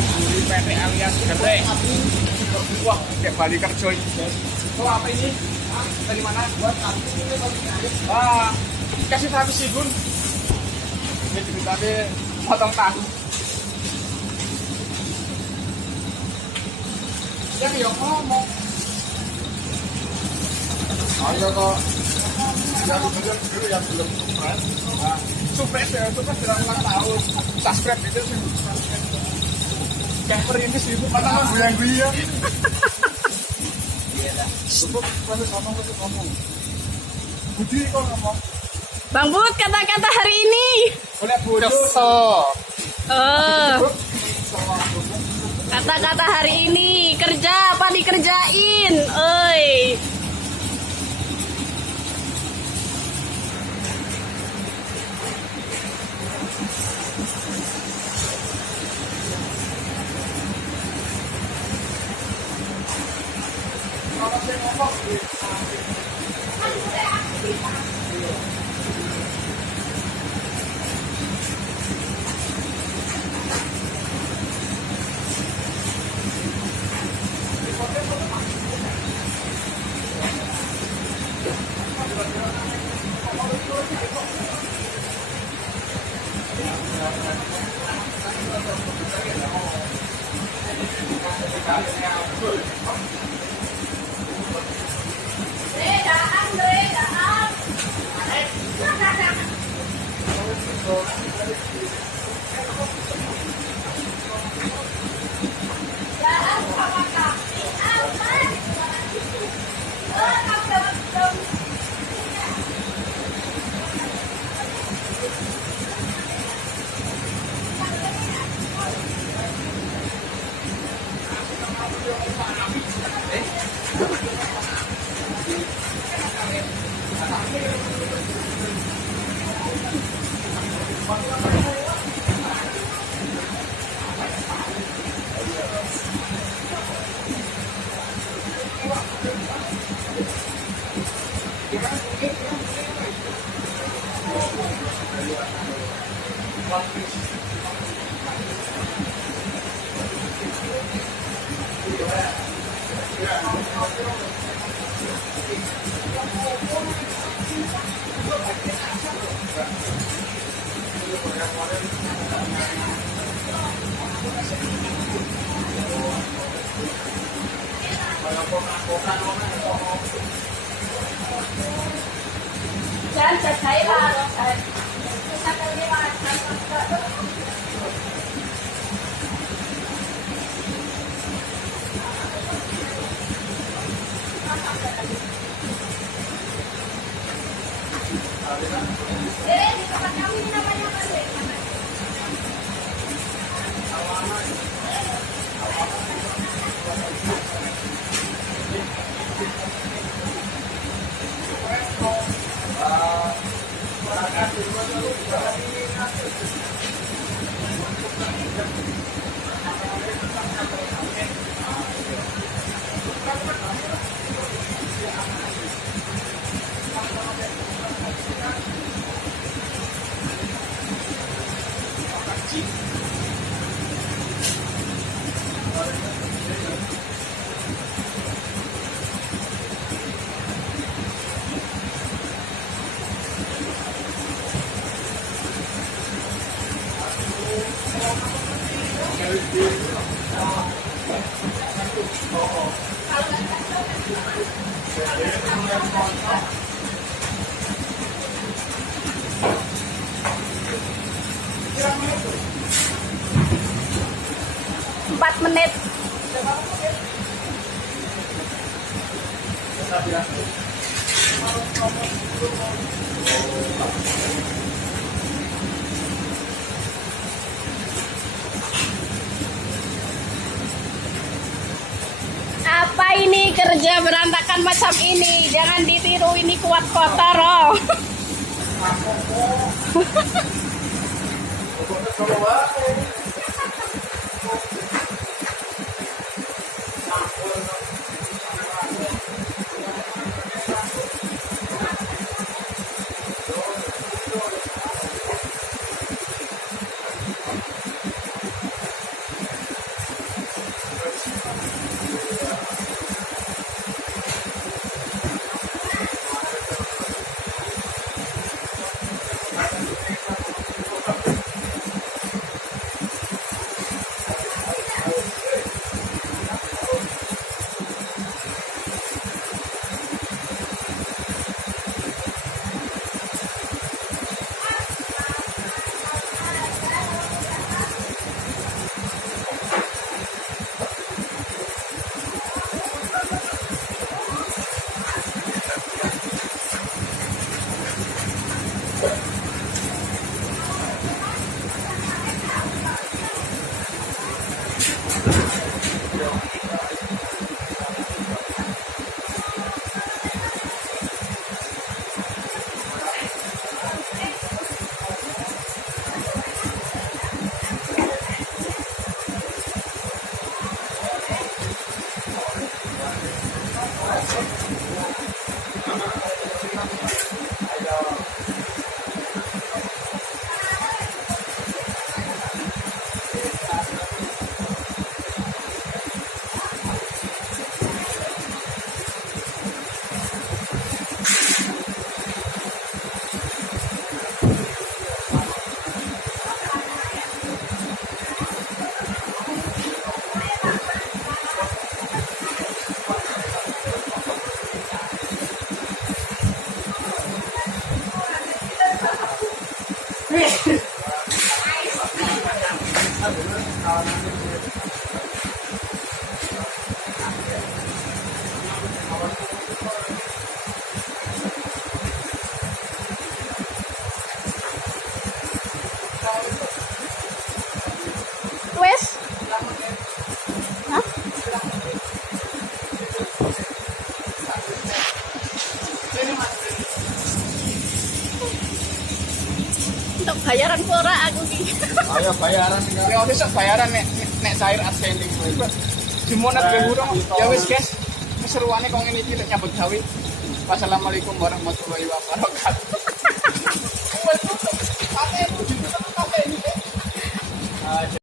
Juri PT alias Gede. Wah, kayak balik kerja ini. Oh, apa ini? Dari mana? Buat apa? Wah, kasih 100.000. Ini ceritanya potong tahu. Yang ya ngomong. Ayo kok. Yang bener dulu yang belum sukses. Nah, sukses ya, sukses dalam ulang tahun. Subscribe itu sih. Kayak perintis itu mana goyang-goyang. Cukup ngomong. Budi kok ngomong. Bang Bud, kata-kata hari ini. Boleh bodoh. Kata-kata hari ini, kerja apa dikerjain? Oi. Jangan saya lah. Di tempat kami ini namanya apa sih? Empat menit. Apa ini kerja berantakan macam ini? Jangan ditiru, ini kuat kotor oh. Ini Mas. Untuk bayaran pura aku ki. Ayo bayaran. Ya besok bayaran nek cair outstanding. Dimonat ge burung. Ya wis guys. Keseruane kok ngene iki nyambut gawe. Wassalamualaikum warahmatullahi wabarakatuh.